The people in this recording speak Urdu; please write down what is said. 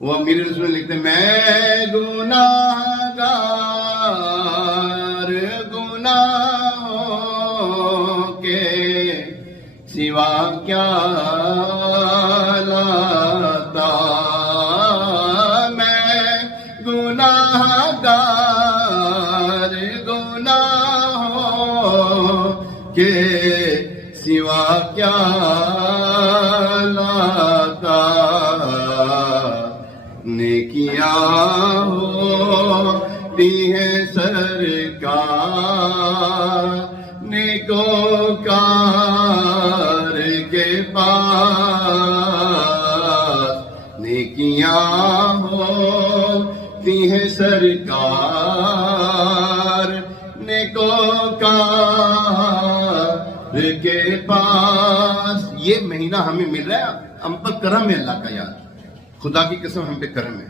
وہ امیر رسول لکھتے ہیں میں گناہگار گناہوں کے سوا کیا لاتا، میں گناہگار گناہوں کے سوا کیا لاتا، نیکیاں ہوتی ہیں سرکار نیکوکار کے پاس، نیکیاں ہوتی ہیں سرکار نیکوکار کے پاس۔ یہ مہینہ ہمیں مل رہا ہے، ہم پر کرم ہے اللہ کا، یار خدا کی قسم ہم پہ کرم ہے۔